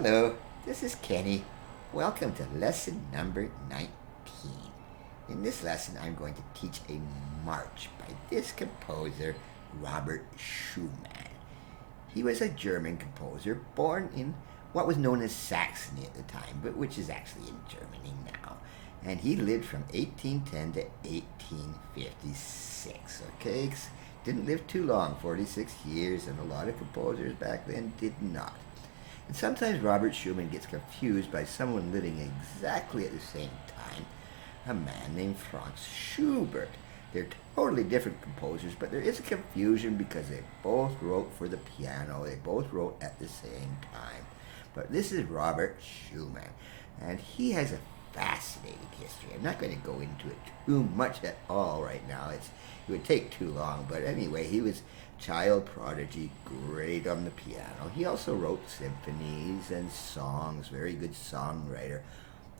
Hello, this is Kenny. Welcome to lesson number 19. In this lesson, I'm going to teach a march by this composer, Robert Schumann. He was a German composer born in what was known as Saxony at the time, but which is actually in Germany now. And he lived from 1810 to 1856, okay? Didn't live too long, 46 years, and a lot of composers back then did not. And sometimes Robert Schumann gets confused by someone living exactly at the same time, a man named Franz Schubert. They're totally different composers, but there is a confusion because they both wrote for the piano. They both wrote at the same time. But this is Robert Schumann, and he has a fascinating history. I'm not going to go into it too much at all right now. It would take too long, but anyway, he was child prodigy, great on the piano. He also wrote symphonies and songs, very good songwriter.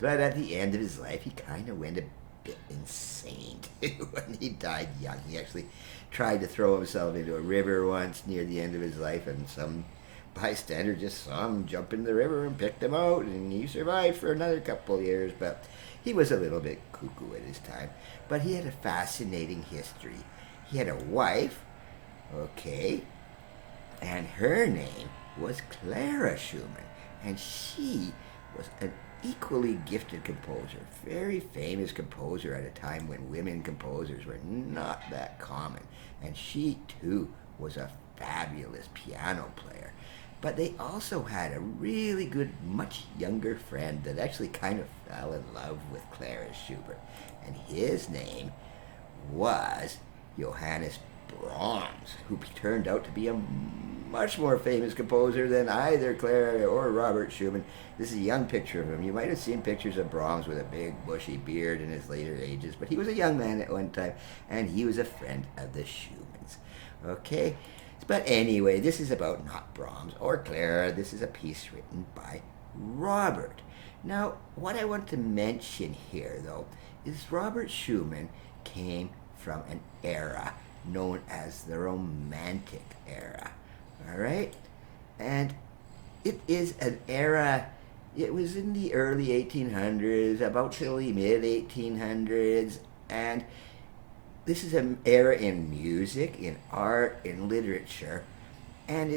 But at the end of his life, he kind of went a bit insane too when he died young. He actually tried to throw himself into a river once near the end of his life, and some bystander just saw him jump in the river and picked him out, and he survived for another couple of years, but he was a little bit cuckoo at his time. But he had a fascinating history. He had a wife, okay, and her name was Clara Schumann, and she was an equally gifted composer, very famous composer at a time when women composers were not that common, and she too was a fabulous piano player. But they also had a really good, much younger friend that actually kind of fell in love with Clara Schubert, and his name was Johannes Brahms, who turned out to be a much more famous composer than either Clara or Robert Schumann. This is a young picture of him. You might have seen pictures of Brahms with a big bushy beard in his later ages, but he was a young man at one time, and he was a friend of the Schumanns. Okay? But anyway, this is about not Brahms or Clara. This is a piece written by Robert. Now, what I want to mention here, though, is Robert Schumann came from an era known as the Romantic era. All right? And it is an era, it was in the early 1800s, about till the mid 1800s, and this is an era in music, in art, in literature, and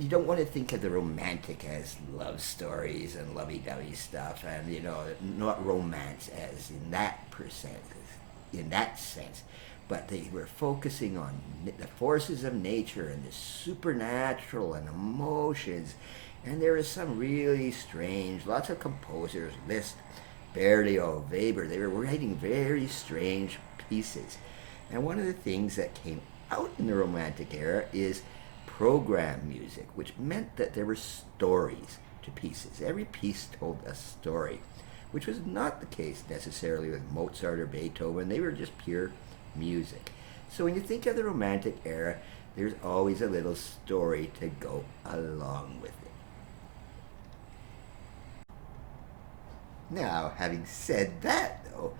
you don't want to think of the romantic as love stories and lovey-dovey stuff, and not romance as in that sense, but they were focusing on the forces of nature and the supernatural and emotions, and there is some really strange, lots of composers, Liszt, Berlioz, Weber, they were writing very strange pieces. And one of the things that came out in the Romantic era is program music, which meant that there were stories to pieces. Every piece told a story, which was not the case necessarily with Mozart or Beethoven. They were just pure music. So when you think of the Romantic era, there's always a little story to go along with it. Now, having said that, though,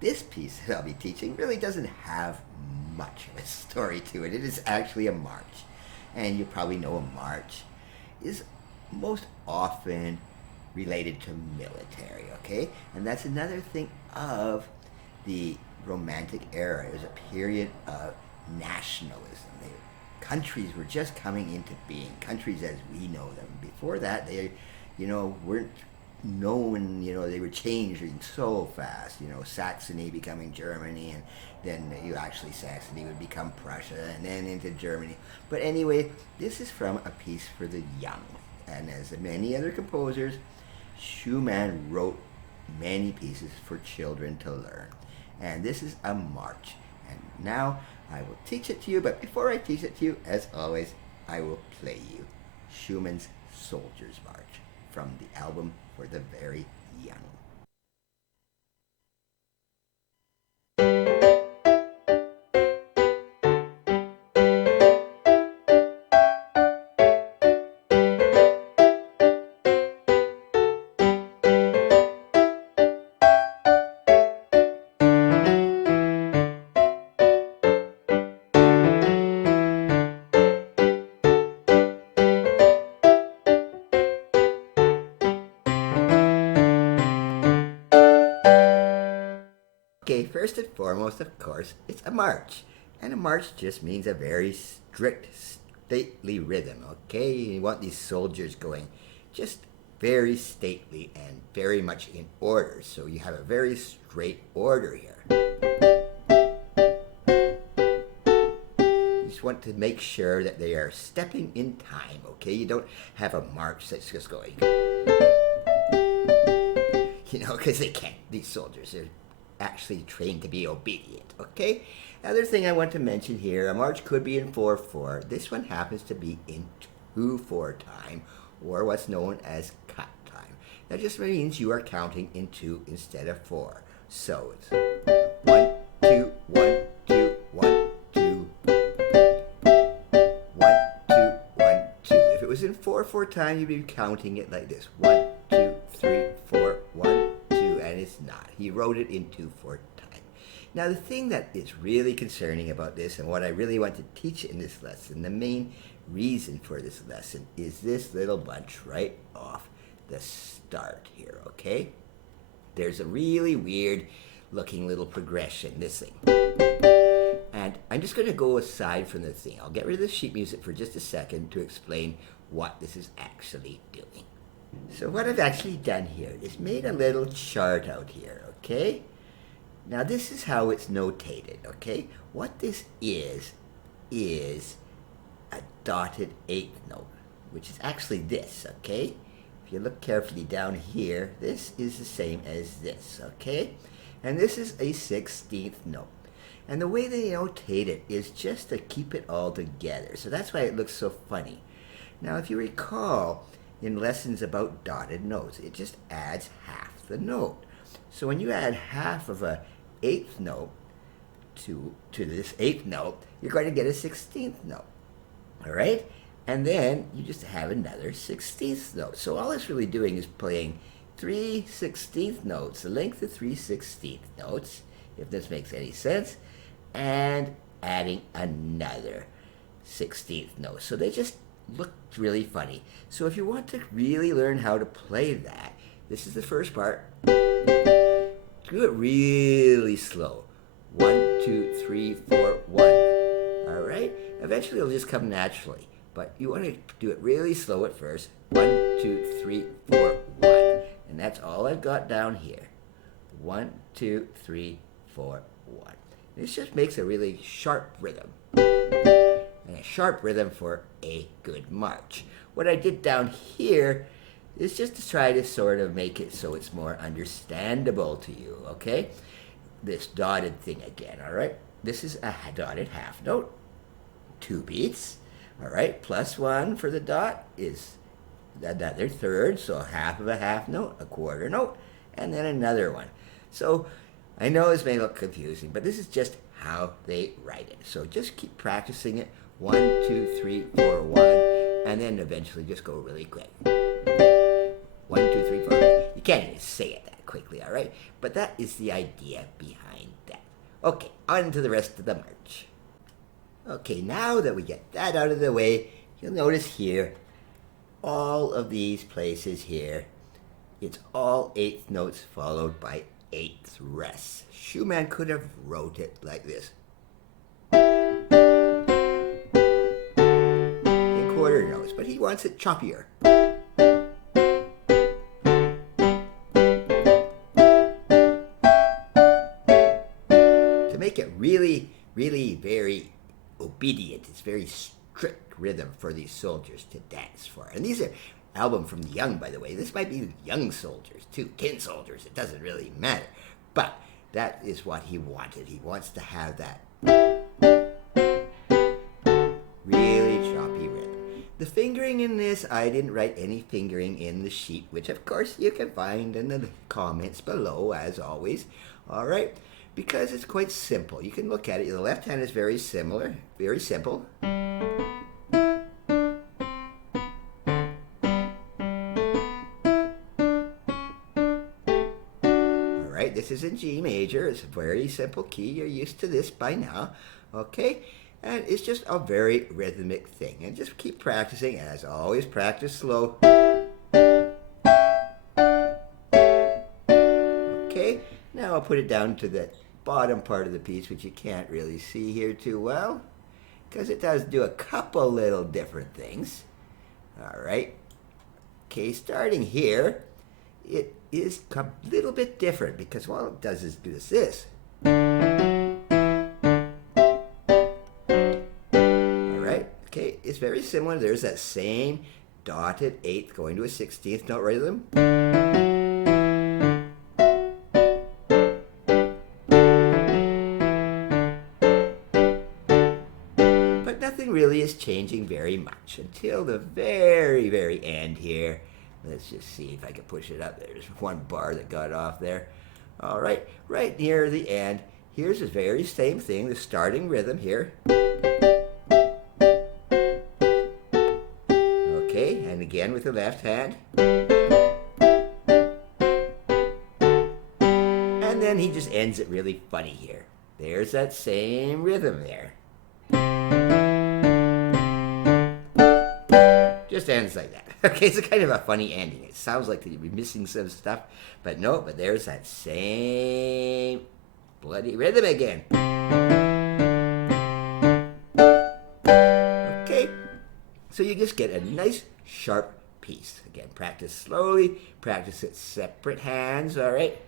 this piece that I'll be teaching really doesn't have much of a story to it. It is actually a march. And you probably know a march is most often related to military, okay? And that's another thing of the Romantic era. It was a period of nationalism. Countries were just coming into being, countries as we know them. Before that, they, weren't known, they were changing so fast, Saxony becoming Germany, and then Saxony would become Prussia, and then into Germany. But anyway, this is from a piece for the young, and as many other composers, Schumann wrote many pieces for children to learn, and this is a march. And now I will teach it to you, but before I teach it to you, as always, I will play you Schumann's Soldier's March from the album for the very young. Okay, first and foremost, of course, it's a march. And a march just means a very strict, stately rhythm, okay? You want these soldiers going just very stately and very much in order. So you have a very straight order here. You just want to make sure that they are stepping in time, okay? You don't have a march that's just going, because they can't, these soldiers, they're actually trained to be obedient, okay? Other thing I want to mention here, a march could be in 4/4. This one happens to be in 2/4 time, or what's known as cut time. That just means you are counting in 2 instead of 4. So it's 1, 2, 1, 2, 1, 2, 1, 2, 1, 2. If it was in 4/4 time, you'd be counting it like this: 1, 2, 3, 4, 1, 2, and it's not. He wrote it in 2/4 time. Now, the thing that is really concerning about this, and what I really want to teach in this lesson, the main reason for this lesson, is this little bunch right off the start here, okay? There's a really weird looking little progression, this thing. And I'm just going to go aside from the thing. I'll get rid of the sheet music for just a second to explain what this is actually doing. So what I've actually done here is made a little chart out here, okay? Now this is how it's notated, okay? What this is a dotted eighth note, which is actually this, okay? If you look carefully down here, this is the same as this, okay? And this is a 16th note. And the way they notate it is just to keep it all together. So that's why it looks so funny. Now, if you recall, in lessons about dotted notes, it just adds half the note. So when you add half of a eighth note to this eighth note, you're going to get a 16th note. All right? And then you just have another 16th note. So all it's really doing is playing 3 16th notes, the length of 3 16th notes, if this makes any sense, and adding another 16th note. So they just look really funny. So if you want to really learn how to play that, this is the first part. Do it really slow. 1, 2, 3, 4, 1. All right? Eventually it'll just come naturally. But you want to do it really slow at first. 1, 2, 3, 4, 1. And that's all I've got down here. 1, 2, 3, 4, 1. This just makes a really sharp rhythm. And a sharp rhythm for a good march. What I did down here is just to try to sort of make it so it's more understandable to you, okay? This dotted thing again, all right? This is a dotted half note, 2 beats, all right? Plus 1 for the dot is another third, so half of a half note, a quarter note, and then another one. So I know this may look confusing, but this is just how they write it. So just keep practicing it. 1, 2, 3, 4, 1, and then eventually just go really quick. 1, 2, 3, 4. You can't even say it that quickly, all right? But that is the idea behind that. Okay, on to the rest of the march. Okay, now that we get that out of the way, you'll notice here, all of these places here, it's all eighth notes followed by eighth rests. Schumann could have wrote it like this. In quarter notes, but he wants it choppier. To make it really, really very obedient, it's very strict rhythm for these soldiers to dance for. And these are album from the young, by the way. This might be young soldiers too, tin soldiers. It doesn't really matter. But that is what he wanted. He wants to have that really choppy rhythm. The fingering in this, I didn't write any fingering in the sheet, which of course you can find in the comments below, as always. All right? Because it's quite simple. You can look at it. The left hand is very similar, very simple. This is in G major. It's a very simple key. You're used to this by now, okay? And it's just a very rhythmic thing. And just keep practicing. As always, practice slow. Okay, now I'll put it down to the bottom part of the piece, which you can't really see here too well, because it does do a couple little different things. All right. Okay, starting here, it is a little bit different because all it does is do this. All right. Okay, it's very similar. There's that same dotted eighth going to a 16th note rhythm. But nothing really is changing very much until the very, very end here. Let's just see if I can push it up. There's one bar that got off there. All right, right near the end, here's the very same thing, the starting rhythm here. Okay, and again with the left hand. And then he just ends it really funny here. There's that same rhythm there. Just ends like that. Okay, it's a kind of a funny ending. It sounds like you'd be missing some stuff, but no, but there's that same bloody rhythm again. Okay, so you just get a nice sharp piece. Again, practice slowly, practice it separate hands, all right?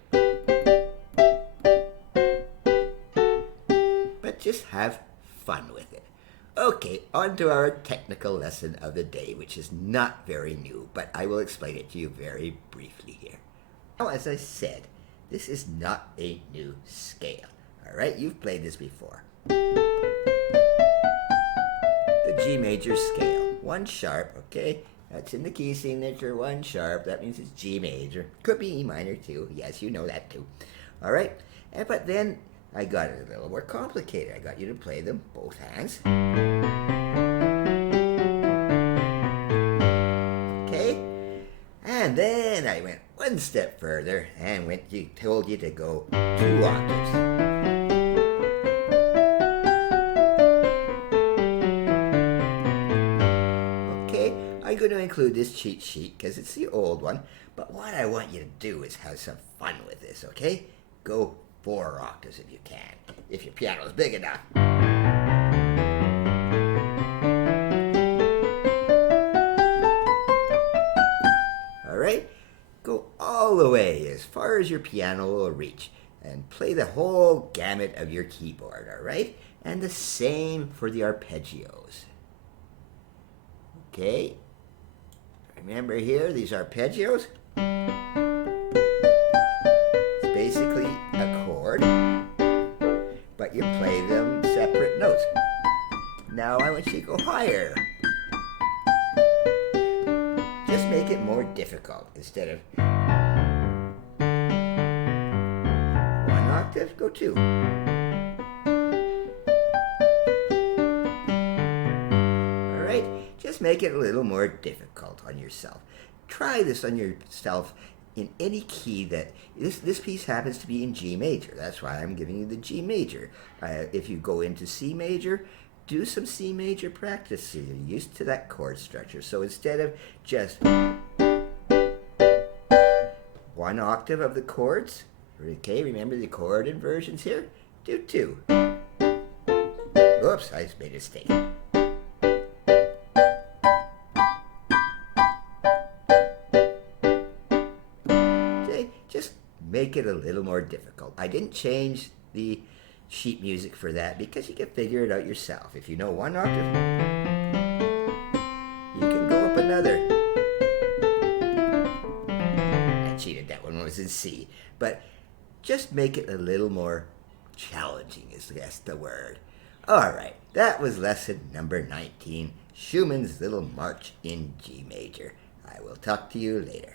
But just have fun with it. Okay, on to our technical lesson of the day, which is not very new, but I will explain it to you very briefly here. Now, as I said, this is not a new scale, all right? You've played this before. The G major scale, 1 sharp, okay? That's in the key signature, 1 sharp. That means it's G major. Could be E minor too. Yes, you know that too. All right? But then I got it a little more complicated. I got you to play them both hands. Okay? And then I went one step further and told you to go 2 octaves. Okay? I'm going to include this cheat sheet because it's the old one. But what I want you to do is have some fun with this, okay? Go 4 octaves if you can, if your piano is big enough. All right, go all the way as far as your piano will reach and play the whole gamut of your keyboard, all right? And the same for the arpeggios. Okay, remember here, these arpeggios. Basically a chord, but you play them separate notes. Now I want you to go higher. Just make it more difficult. Instead of 1 octave, go 2. All right, just make it a little more difficult on yourself. Try this on yourself in any key that this piece happens to be in G major. That's why I'm giving you the G major. If you go into C major, do some C major practice so you're used to that chord structure. So instead of just 1 octave of the chords, okay, remember the chord inversions here? Do 2. Oops, I just made a mistake. Make it a little more difficult. I didn't change the sheet music for that because you can figure it out yourself. If you know 1 octave, you can go up another. I cheated, that one was in C. But just make it a little more challenging is that's the word. All right, that was lesson number 19, Schumann's Little March in G major. I will talk to you later.